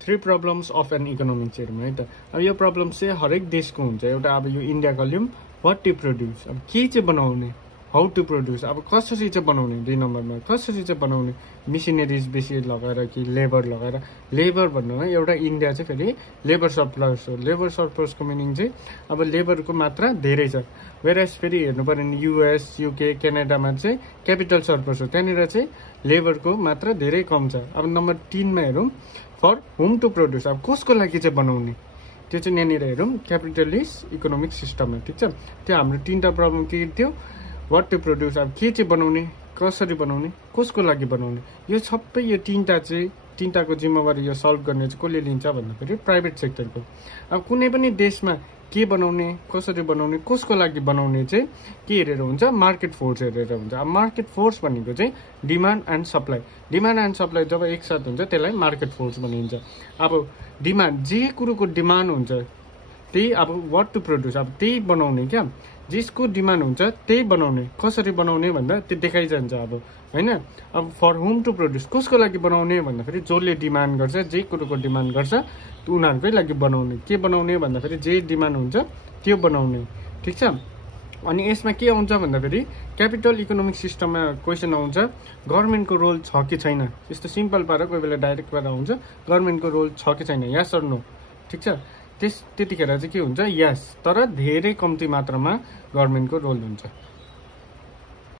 Three problems of an economic चाहिँ हेरौँ है त। अब यो प्रब्लम चाहिँ हरेक देशको हुन्छ। एउटा अब यो इन्डियाको लिउँ, वाट टु प्रड्युस, अब के चाहिँ बनाउने, हाउ टु प्रड्युस, अब कसरी चाहिँ बनाउने, 2 नम्बरमा कसरी चाहिँ बनाउने, मिसिनेरिज बेसी लगाएर कि लेबर लगाएर। लेबर भन्नुमा एउटा इन्डिया चाहिँ फेरि लेबर सर्प्लस हो। लेबर सर्प्लसको मिनिङ चाहिँ अब लेबरको मात्रा धेरै छ, वेरएज फेरि हेर्नु पऱ्यो भने युएस, युके, क्यानाडामा चाहिँ क्यापिटल सर्प्लस हो, त्यहाँनिर चाहिँ लेबरको मात्रा धेरै कम छ। अब नम्बर 3मा हेरौँ, फर होम टु प्रड्युस, अब कसको लागि चाहिँ बनाउने, त्यो चाहिँ यहाँनिर हेरौँ क्यापिटलिस्ट इकोनोमिक सिस्टममा। ठिक छ, त्यो हाम्रो 3टा प्रब्लम के थियो, वाट टु प्रड्युस, अब के चाहिँ बनाउने, कसरी बनाउने, कसको लागि बनाउने। यो सबै यो 3टाको जिम्मेवारी यो सल्भ गर्ने चाहिँ कसले लिन्छ भन्दाखेरि प्राइभेट सेक्टरको। अब कुनै पनि देशमा के बनाउने, कसरी बनाउने, कसको लागि बनाउने चाहिँ के हेरेर हुन्छ, मार्केट फोर्स हेरेर हुन्छ। अब मार्केट फोर्स भनेको चाहिँ demand and supply. Demand and supply जब एकसाथ हुन्छ त्यसलाई मार्केट फोर्स भनिन्छ। अब डिमान्ड, जे कुरोको डिमान्ड हुन्छ त्यही अब वाट टु प्रड्युस, अब त्यही बनाउने क्या, जसको डिमान्ड हुन्छ त्यही बनाउने। कसरी बनाउने भन्दा त्यो देखाइजान्छ अब होइन। अब फर होम टु प्रड्युस, कसको लागि बनाउने भन्दाखेरि जसले डिमान्ड गर्छ, जे कुरोको डिमान्ड गर्छ उनीहरूकै लागि बनाउने। के बनाउने भन्दाखेरि जे डिमान्ड हुन्छ त्यो बनाउने। ठिक छ, अनि यसमा के आउँछ भन्दाखेरि क्यापिटल इकोनोमिक सिस्टममा क्वेसन आउँछ गभर्मेन्टको रोल छ कि छैन। यस्तो सिम्पल पारा कोही बेला डाइरेक्ट पारा आउँछ गभर्मेन्टको रोल छ कि छैन, यस अर नो। ठिक छ, त्यतिखेर चाहिँ के हुन्छ, यस, तर धेरै कम्ती मात्रामा गभर्मेन्टको रोल हुन्छ।